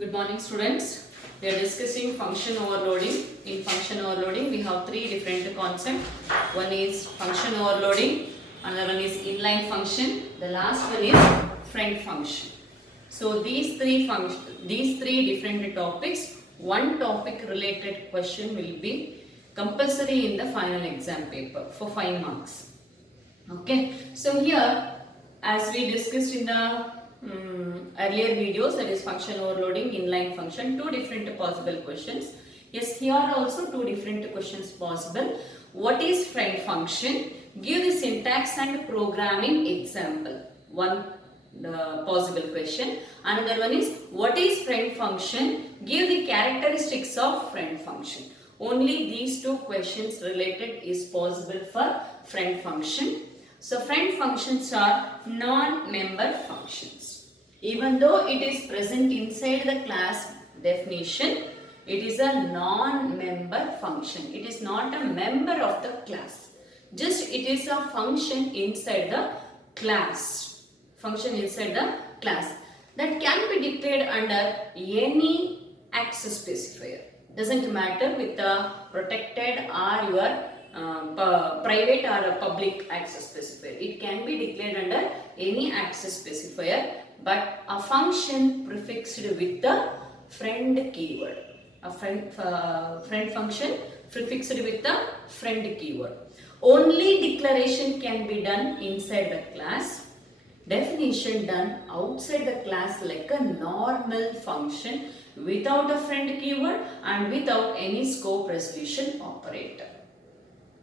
Good morning, students. We are discussing function overloading. In function overloading, we have three different concepts. One is function overloading, another one is inline function, the last one is friend function. So these three different topics, one topic related question will be compulsory in the final exam paper for 5 marks. Okay. So here, as we discussed in the earlier videos, that is function overloading, inline function, two different possible questions. Yes, here are also two different questions possible. What is friend function? Give the syntax and programming example. One possible question. Another one is what is friend function? Give the characteristics of friend function. Only these two questions related is possible for friend function. So friend functions are non-member functions. Even though it is present inside the class definition, it is a non-member function. It is not a member of the class. Just it is a function inside the class. Function inside the class that can be declared under any access specifier. Doesn't matter with the protected or your private or a public access specifier. It can be declared under any access specifier, but a function prefixed with the friend keyword. A friend function prefixed with the friend keyword. Only declaration can be done inside the class. Definition done outside the class like a normal function without a friend keyword and without any scope resolution operator.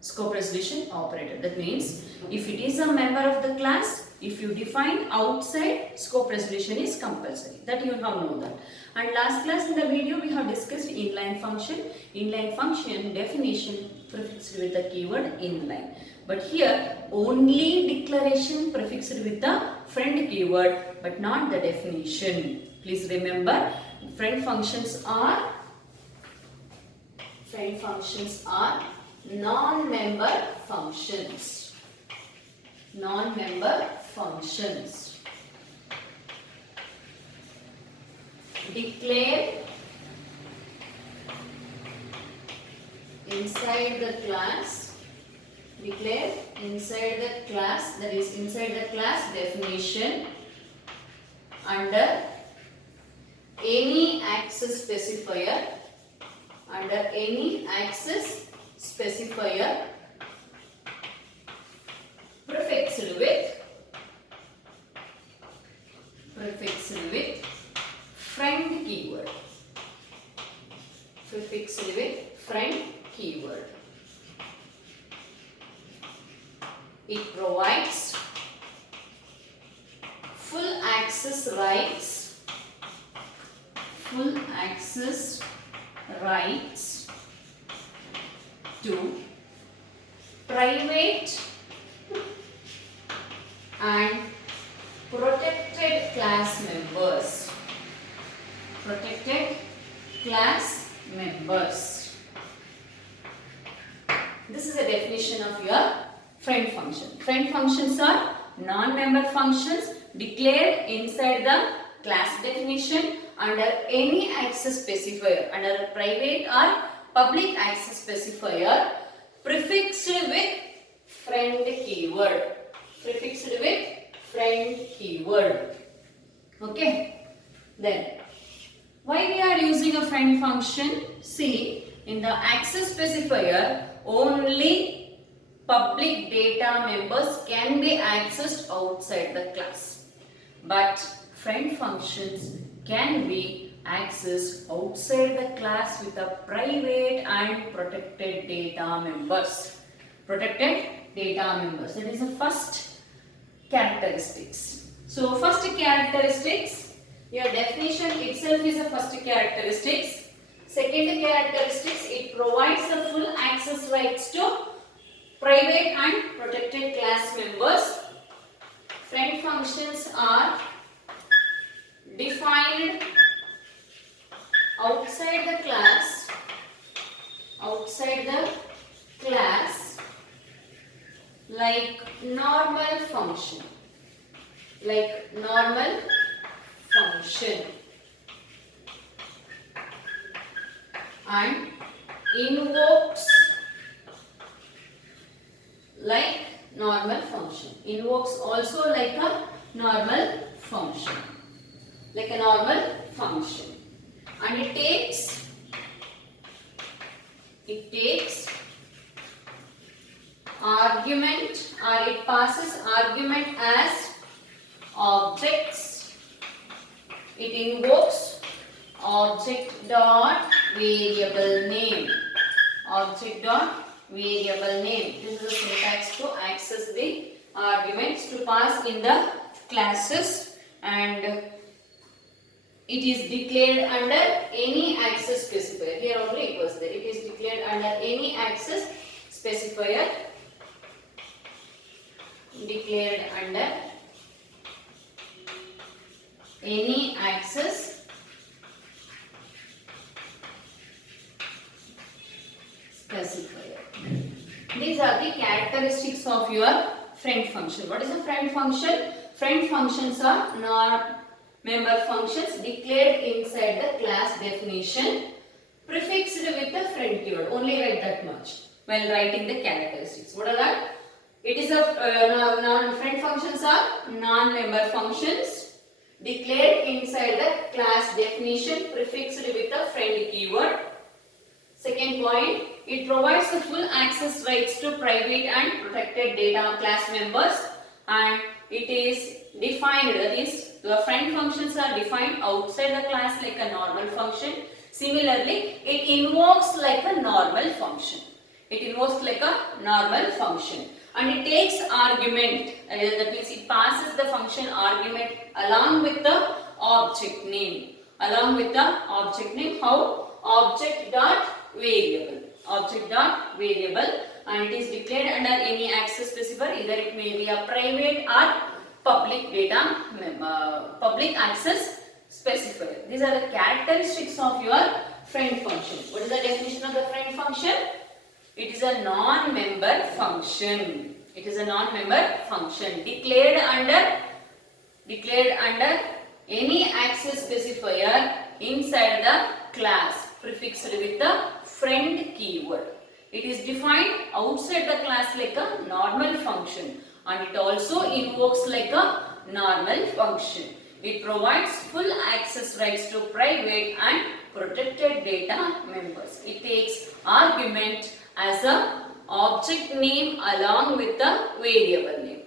Scope resolution operator. That means if it is a member of the class, if you define outside, scope resolution is compulsory. That you have known that. And last class in the video we have discussed inline function. Inline function definition prefixed with the keyword inline. But here only declaration prefixed with the friend keyword but not the definition. Please remember friend functions are non-member functions. Non-member functions. Declare inside the class. Declare inside the class, that is inside the class definition under any access specifier. Under any access specifier prefixed with friend keyword. Prefixed with friend keyword. It provides full access rights. Full access rights to private and protected class members. Protected class members. This is a definition of your friend function. Friend functions are non-member functions declared inside the class definition under any access specifier, under private or public access specifier prefixed with friend keyword. Prefixed with friend keyword. Okay. Then why we are using a friend function? See, in the access specifier only public data members can be accessed outside the class. But friend functions can be accessed outside the class with a private and protected data members. Protected data members. That is the first characteristics. So first characteristics, your definition itself is a first characteristics. Second characteristics, it provides the full access rights to private and protected class members. Friend functions are defined outside the class like normal function. and invokes like normal function. Invokes also like a normal function. Like a normal function. And it takes argument, or it passes argument as objects. It invokes object dot variable name. Object dot variable name. This is the syntax to access the arguments to pass in the classes, and it is declared under any access specifier. Here only it was there. It is declared under any access specifier. Declared under any access specifier. These are the characteristics of your friend function. What is a friend function? Friend functions are non-member functions declared inside the class definition, prefixed with the friend keyword. Only write that much while writing the characteristics. What are that? It is a friend functions are non-member functions declared inside the class definition, prefixed with the friend keyword. Second point, it provides the full access rights to private and protected data class members, and it is defined, that is, the friend functions are defined outside the class like a normal function. Similarly, it invokes like a normal function. It invokes like a normal function. And it takes argument, that means it passes the function argument along with the object name. Along with the object name, how? Object dot variable. Object dot variable, and it is declared under any access specifier. Either it may be a private or public data, public access specifier. These are the characteristics of your friend function. What is the definition of the friend function? It is a non-member function. It is a non-member function declared under any access specifier inside the class, prefixed with the friend keyword. It is defined outside the class like a normal function, and it also invokes like a normal function. It provides full access rights to private and protected data members. It takes argument as a object name along with the variable name.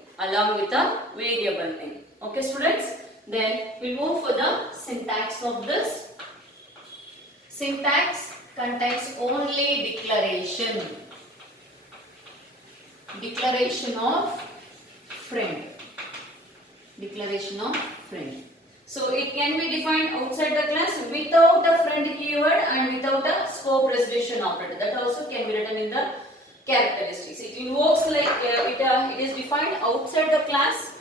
Okay, students? Then we move for the syntax of this. Syntax contains only declaration. Declaration of friend. Declaration of friend. So it can be defined outside the class without a friend keyword and without a scope resolution operator. That also can be written in the characteristics. It invokes like it is defined outside the class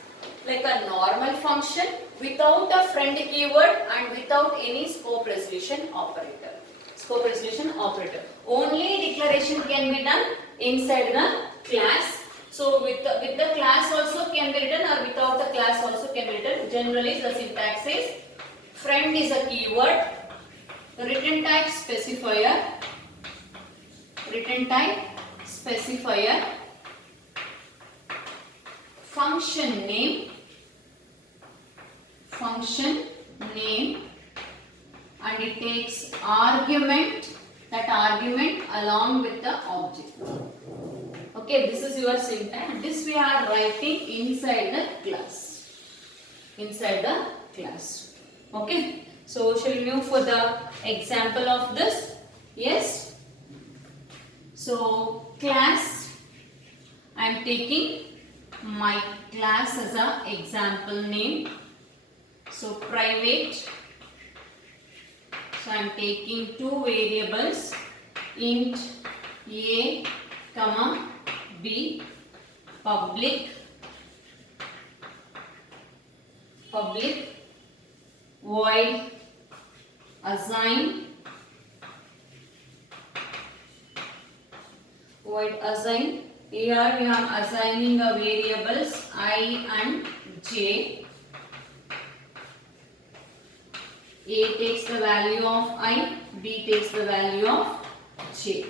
like a normal function without a friend keyword and without any scope resolution operator. Scope resolution operator. Only declaration can be done inside the class. So with the class also can be written, or without the class also can be written. Generally the syntax is friend is a keyword, return type specifier, function name, and it takes argument, that argument along with the object. Okay, this is your syntax. This we are writing inside the class. Okay, so shall we move for the example of this? Yes. So class, I am taking my class as a example name. So private. So I am taking two variables, int a comma b, public void assign Here we are assigning the variables I and j. A takes the value of I, B takes the value of J.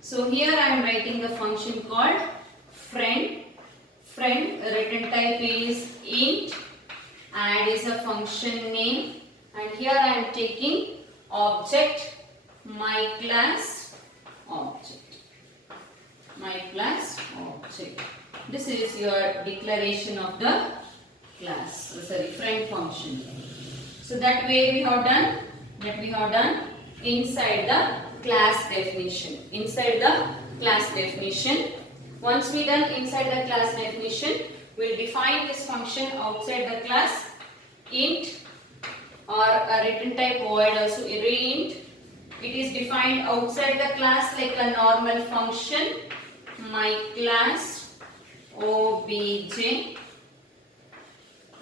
So here I am writing the function called friend. Friend return type is int, add is a function name, and here I am taking object my class object. My class object. This is your declaration of the class. Friend function. So that way we have done. Inside the class definition. Inside the class definition. Once we done inside the class definition, we'll define this function outside the class. Int or a return type void also reint. It is defined outside the class like a normal function. My class obj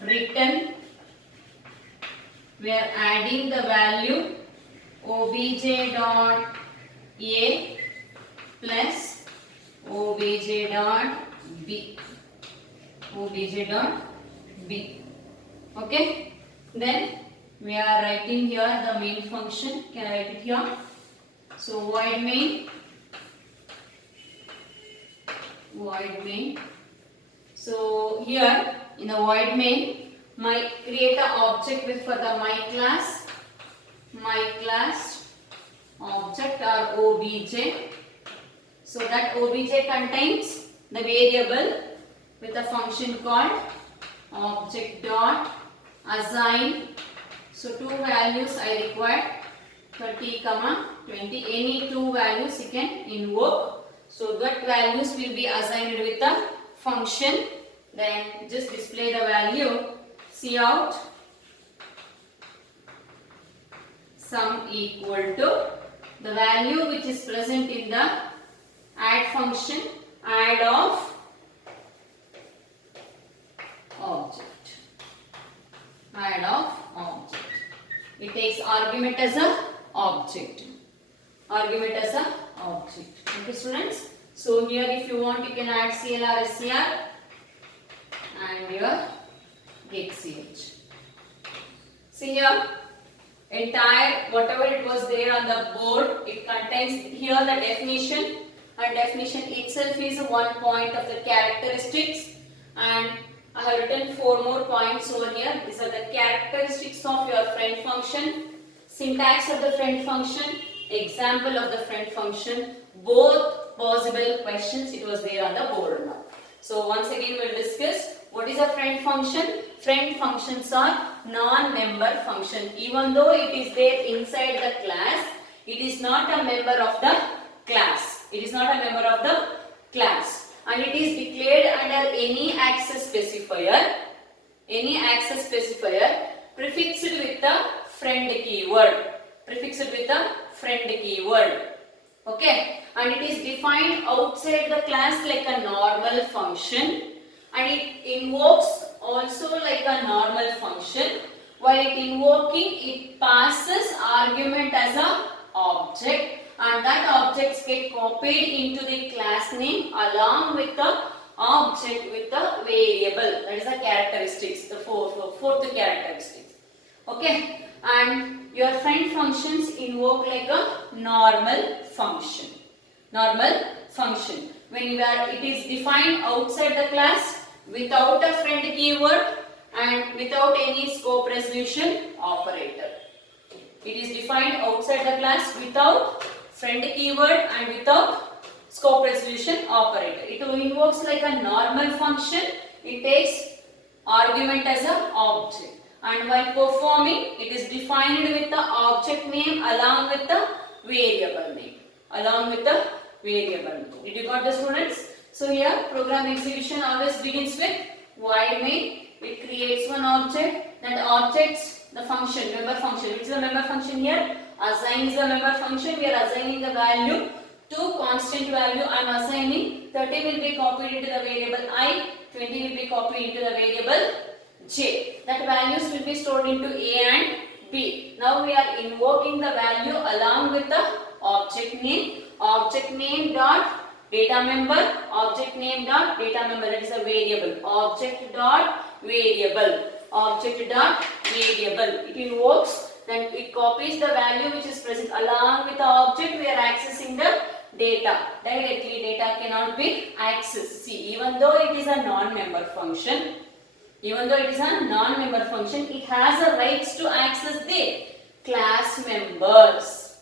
return. We are adding the value obj dot a plus obj dot b. Obj dot b. Okay. Then we are writing here the main function. Can I write it here? So void main. So here in the void main, create an object with for the my class object or obj. So that obj contains the variable with a function called object dot assign. So two values I require 30, 20. Any two values you can invoke. So that values will be assigned with the function. Then just display the value. Cout sum equal to the value which is present in the add function, add of object. Add of object. It takes argument as a object. Okay, students. So here if you want you can add CLR, SCR and your XCH. See here, entire whatever it was there on the board, it contains here the definition, and definition itself is one point of the characteristics, and I have written 4 more points over here. These are the characteristics of your friend function, syntax of the friend function, example of the friend function, both possible questions it was there on the board now. So once again we will discuss what is a friend function. Friend functions are non-member function. Even though it is there inside the class, it is not a member of the class. And it is declared under any access specifier. Prefixed with the friend keyword. Okay. And it is defined outside the class like a normal function. And it invokes also like a normal function. While it invoking, it passes argument as a object, and that objects get copied into the class name along with the object with the variable. That is the characteristics, the fourth characteristics. Okay, and your friend functions invoke like a normal function. When it is defined outside the class without a friend keyword and without any scope resolution operator. It is defined outside the class without friend keyword and without scope resolution operator. It invokes like a normal function. It takes argument as an object. And while performing, it is defined with the object name along with the variable name. Did you got the students? So here program execution always begins with void main. It creates one object. That objects the function, member function. Which is the member function here? Assign is the member function. We are assigning the value to constant value. I am assigning 30 will be copied into the variable I, 20 will be copied into the variable J. That values will be stored into A and B. Now we are invoking the value along with the object name. Object name dot data member, object name dot data member, that is a variable. Object dot variable. It invokes then it copies the value which is present along with the object. We are accessing the data directly. Data cannot be accessed. See, even though it is a non-member function, it has a rights to access the class members.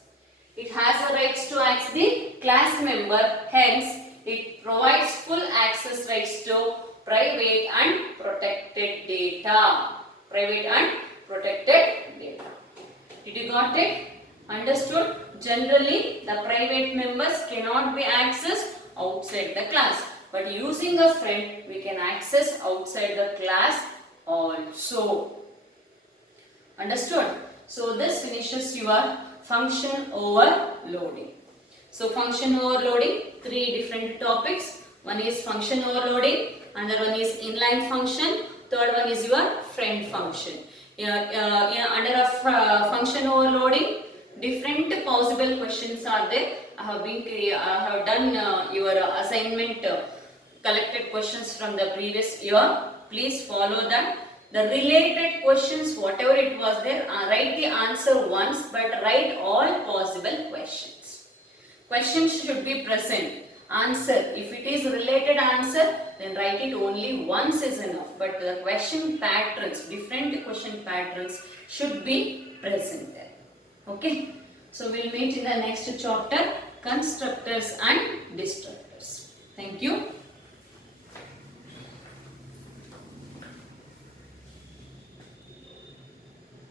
It has a rights to access the class member. Hence, it provides full access rights to private and protected data. Private and protected data. Did you got it? Understood? Generally, the private members cannot be accessed outside the class. But using a friend, we can access outside the class also. Understood? So this finishes your function overloading. So function overloading, three different topics. One is function overloading, another one is inline function, third one is your friend function. Under a function overloading, different possible questions are there. I have done your assignment collected questions from the previous year. Please follow that. The related questions, whatever it was there, write the answer once, but write all possible questions. Questions should be present. Answer, if it is related answer, then write it only once is enough. But the question patterns, different question patterns should be present there. Okay. So we'll meet in the next chapter, constructors and destructors. Thank you.